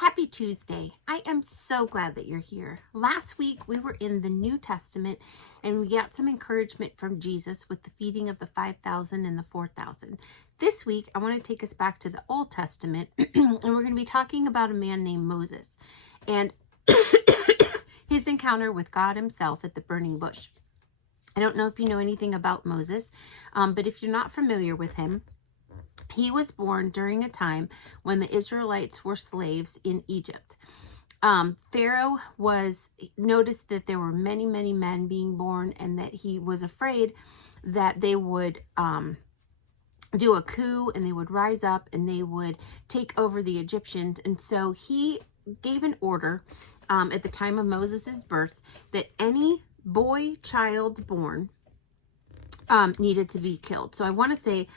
Happy Tuesday. I am so glad that you're here. Last week we were in the New Testament and we got some encouragement from Jesus with the feeding of the 5,000 and the 4,000. This week I want to take us back to the Old Testament and we're going to be talking about a man named Moses and his encounter with God himself at the burning bush. I don't know if you know anything about Moses, but if you're not familiar with him, he was born during a time when the Israelites were slaves in Egypt. Pharaoh noticed that there were many men being born and that he was afraid that they would do a coup and they would rise up and they would take over the Egyptians. And so he gave an order at the time of Moses's birth that any boy child born needed to be killed. So I want to say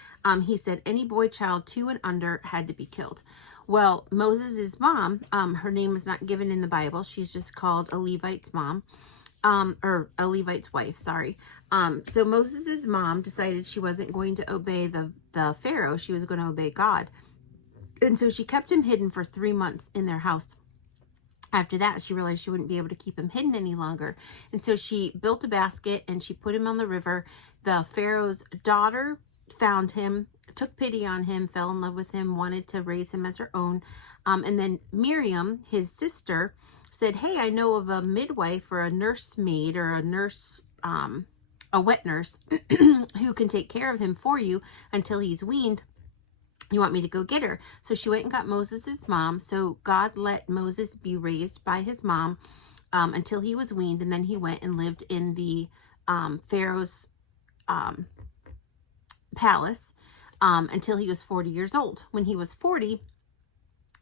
he said any boy child 2 and under had to be killed. Well, Moses's mom, her name is not given in the Bible. She's just called a Levite's mom, or a Levite's wife, sorry. So Moses's mom decided she wasn't going to obey the Pharaoh. She was going to obey God. And so she kept him hidden for 3 months in their house. After that, she realized she wouldn't be able to keep him hidden any longer. And so she built a basket and she put him on the river. The Pharaoh's daughter found him, took pity on him, fell in love with him, wanted to raise him as her own. And then Miriam, his sister, said, hey, I know of a midwife or a nursemaid or a nurse, a wet nurse who can take care of him for you until he's weaned. You want me to go get her? So she went and got Moses's mom. So God let Moses be raised by his mom until he was weaned. And then he went and lived in the Pharaoh's palace until he was 40 years old. When he was 40,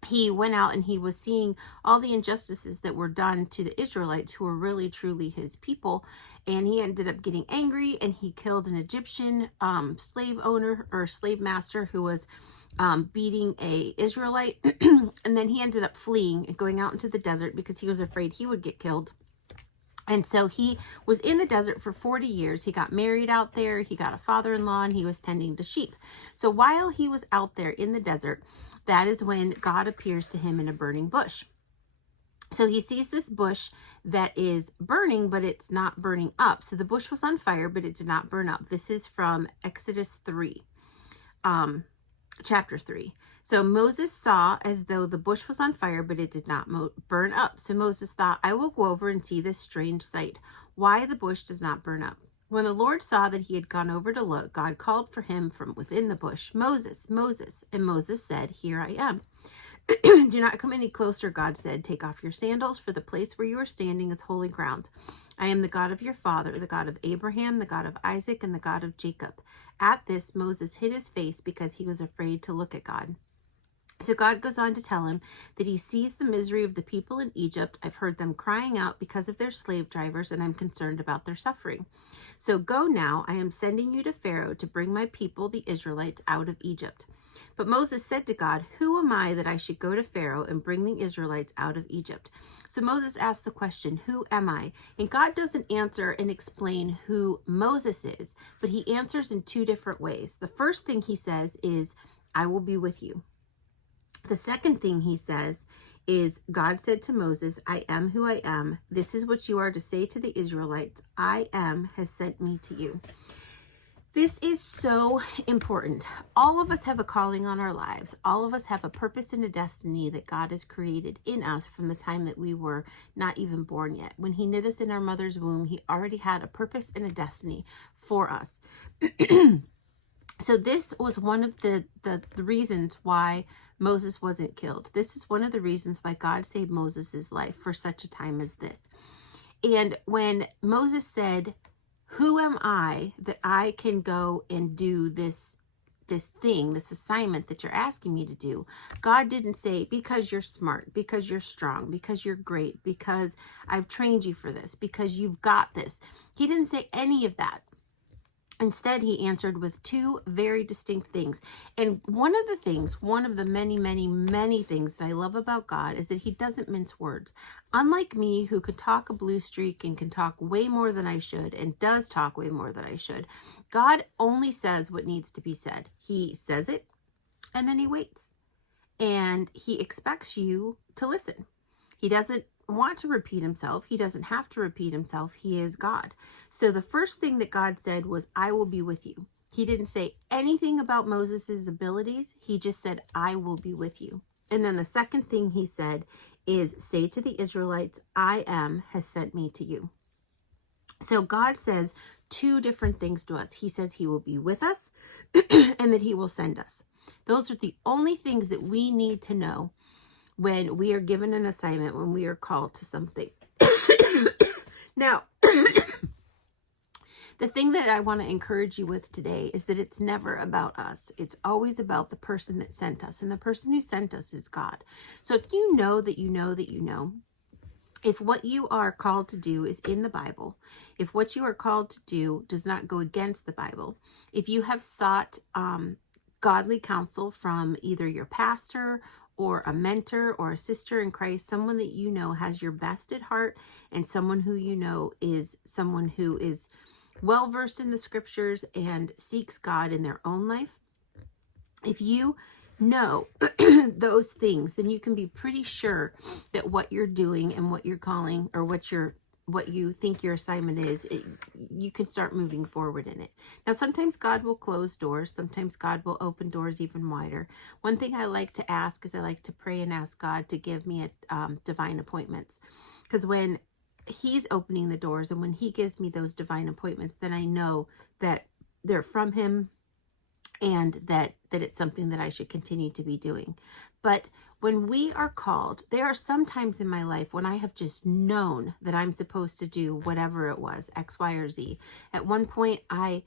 he went out and he was seeing all the injustices that were done to the Israelites, who were really truly his people. And he ended up getting angry and he killed an Egyptian slave owner or slave master who was beating a Israelite. And then he ended up fleeing and going out into the desert because he was afraid he would get killed. And so he was in the desert for 40 years. He got married out there. He got a father-in-law and he was tending to sheep. So while he was out there in the desert, that is when God appears to him in a burning bush. So he sees this bush that is burning, but it's not burning up. So the bush was on fire, but it did not burn up. This is from Exodus 3, chapter 3. So Moses saw as though the bush was on fire, but it did not burn up. So Moses thought, I will go over and see this strange sight, why the bush does not burn up. When the Lord saw that he had gone over to look, God called for him from within the bush, Moses, Moses. And Moses said, here I am. Do not come any closer, God said. Take off your sandals, for the place where you are standing is holy ground. I am the God of your father, the God of Abraham, the God of Isaac, and the God of Jacob. At this, Moses hid his face because he was afraid to look at God. So God goes on to tell him that he sees the misery of the people in Egypt. I've heard them crying out because of their slave drivers, and I'm concerned about their suffering. So go now, I am sending you to Pharaoh to bring my people, the Israelites, out of Egypt. But Moses said to God, who am I that I should go to Pharaoh and bring the Israelites out of Egypt? So Moses asked the question, who am I? And God doesn't answer and explain who Moses is, but he answers in 2 different ways. The first thing he says is, I will be with you. The second thing he says is, God said to Moses, I am who I am. This is what you are to say to the Israelites. I am has sent me to you. This is so important. All of us have a calling on our lives. All of us have a purpose and a destiny that God has created in us from the time that we were not even born yet. When he knit us in our mother's womb, he already had a purpose and a destiny for us. So this was one of the reasons why Moses wasn't killed. This is one of the reasons why God saved Moses' life for such a time as this. And when Moses said, who am I that I can go and do this thing, this assignment that you're asking me to do? God didn't say, because you're smart, because you're strong, because you're great, because I've trained you for this, because you've got this. He didn't say any of that. Instead, he answered with 2 very distinct things. And one of the many things that I love about God is that he doesn't mince words. Unlike me, who could talk a blue streak and can talk way more than I should and does talk way more than I should, God only says what needs to be said. He says it and then he waits. and he expects you to listen. He doesn't want to repeat himself. He doesn't have to repeat himself. He is God. So the first thing that God said was, I will be with you. He didn't say anything about Moses's abilities. He just said, I will be with you. And then the second thing he said is, say to the Israelites, I am has sent me to you. So God says two different things to us. He says he will be with us and that he will send us. Those are the only things that we need to know when we are given an assignment, when we are called to something. Now, the thing that I want to encourage you with today is that it's never about us. It's always about the person that sent us. And the person who sent us is God. So if you know that you know that you know, if what you are called to do is in the Bible, if what you are called to do does not go against the Bible, if you have sought godly counsel from either your pastor or a mentor or a sister in Christ, someone that you know has your best at heart, and someone who you know is someone who is well versed in the scriptures and seeks God in their own life, if you know those things, then you can be pretty sure that what you're doing and what you're calling, or what you think your assignment is, you can start moving forward in it. Now, sometimes God will close doors. Sometimes God will open doors even wider. One thing I like to ask is I like to pray and ask God to give me divine appointments. Because when he's opening the doors and when he gives me those divine appointments, then I know that they're from him, and that it's something that I should continue to be doing. But when we are called, there are some times in my life when I have just known that I'm supposed to do whatever it was, X, Y, or Z. At one point, I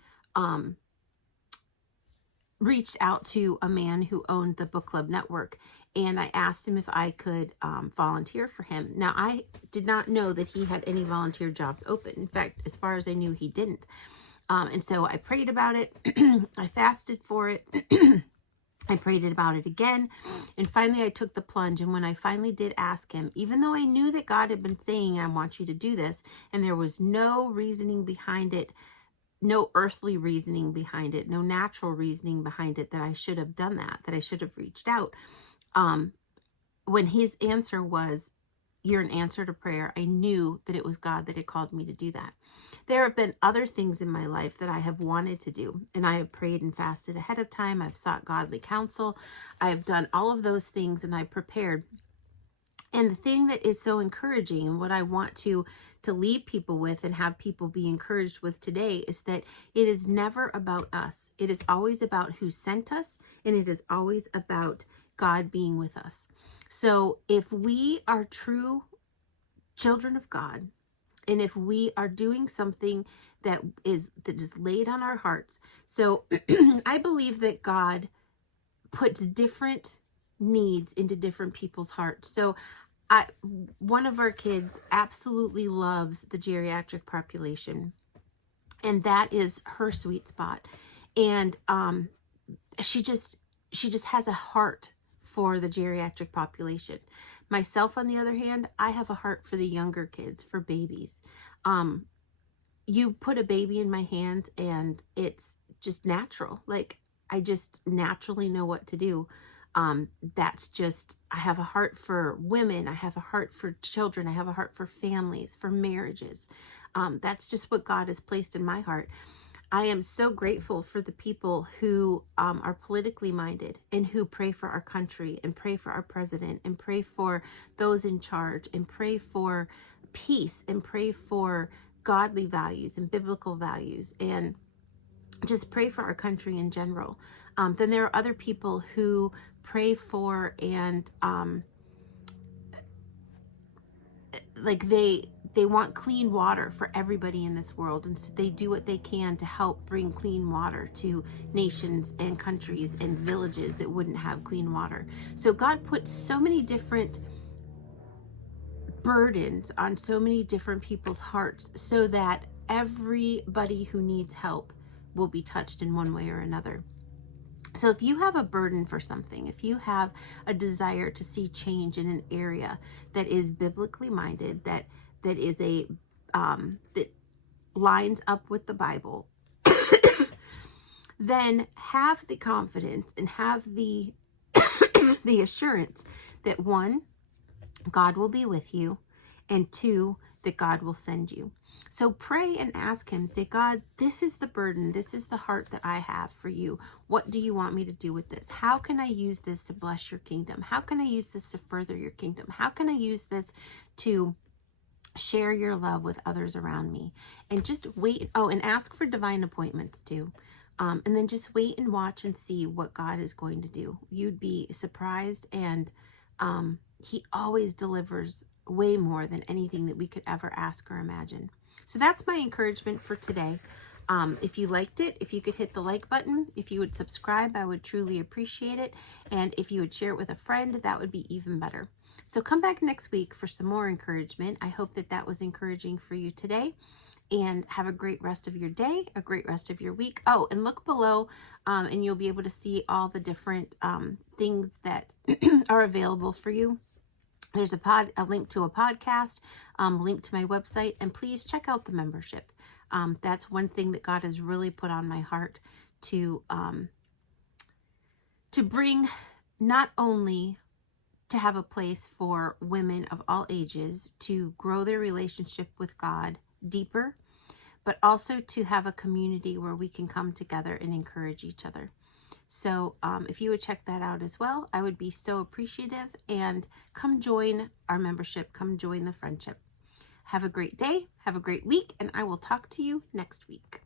reached out to a man who owned the Book Club Network, and I asked him if I could volunteer for him. Now, I did not know that he had any volunteer jobs open. In fact, as far as I knew, he didn't. And so I prayed about it. I fasted for it. I prayed about it again. And finally, I took the plunge. And when I finally did ask him, even though I knew that God had been saying, I want you to do this, and there was no reasoning behind it, no earthly reasoning behind it, no natural reasoning behind it, that I should have done that I should have reached out. When his answer was, you're an answer to prayer, I knew that it was God that had called me to do that. There have been other things in my life that I have wanted to do, and I have prayed and fasted ahead of time. I've sought godly counsel. I have done all of those things, and I've prepared. And the thing that is so encouraging, and what I want to leave people with and have people be encouraged with today, is that it is never about us. It is always about who sent us, and it is always about God being with us. So if we are true children of God, and if we are doing something that is laid on our hearts, so I believe that God puts different needs into different people's hearts. So one of our kids absolutely loves the geriatric population, and that is her sweet spot. And she just has a heart for the geriatric population. Myself, on the other hand, I have a heart for the younger kids, for babies. You put a baby in my hands and it's just natural. Like, I just naturally know what to do. That's just, I have a heart for women. I have a heart for children. I have a heart for families, for marriages. That's just what God has placed in my heart. I am so grateful for the people who are politically minded and who pray for our country and pray for our president and pray for those in charge and pray for peace and pray for godly values and biblical values and just pray for our country in general. Then there are other people who pray for and like they want clean water for everybody in this world, and so they do what they can to help bring clean water to nations and countries and villages that wouldn't have clean water. So God put so many different burdens on so many different people's hearts so that everybody who needs help will be touched in one way or another. So if you have a burden for something, if you have a desire to see change in an area that is biblically minded, that is a that lines up with the Bible, then have the confidence and have the the assurance that one, God will be with you, and two, that God will send you. So pray and ask him, say, God, this is the burden. This is the heart that I have for you. What do you want me to do with this? How can I use this to bless your kingdom? How can I use this to further your kingdom? How can I use this to share your love with others around me? And just wait. Oh, and ask for divine appointments too. And then just wait and watch and see what God is going to do. You'd be surprised. And he always delivers way more than anything that we could ever ask or imagine. So that's my encouragement for today. If you liked it, if you could hit the like button, if you would subscribe, I would truly appreciate it. And if you would share it with a friend, that would be even better. So come back next week for some more encouragement. I hope that that was encouraging for you today. And have a great rest of your day, a great rest of your week. Oh, and look below and you'll be able to see all the different things that are available for you. There's a link to a podcast, link to my website, and please check out the membership. That's one thing that God has really put on my heart to bring, not only to have a place for women of all ages to grow their relationship with God deeper, but also to have a community where we can come together and encourage each other. So if you would check that out as well, I would be so appreciative, and come join our membership, come join the friendship. Have a great day, have a great week, and I will talk to you next week.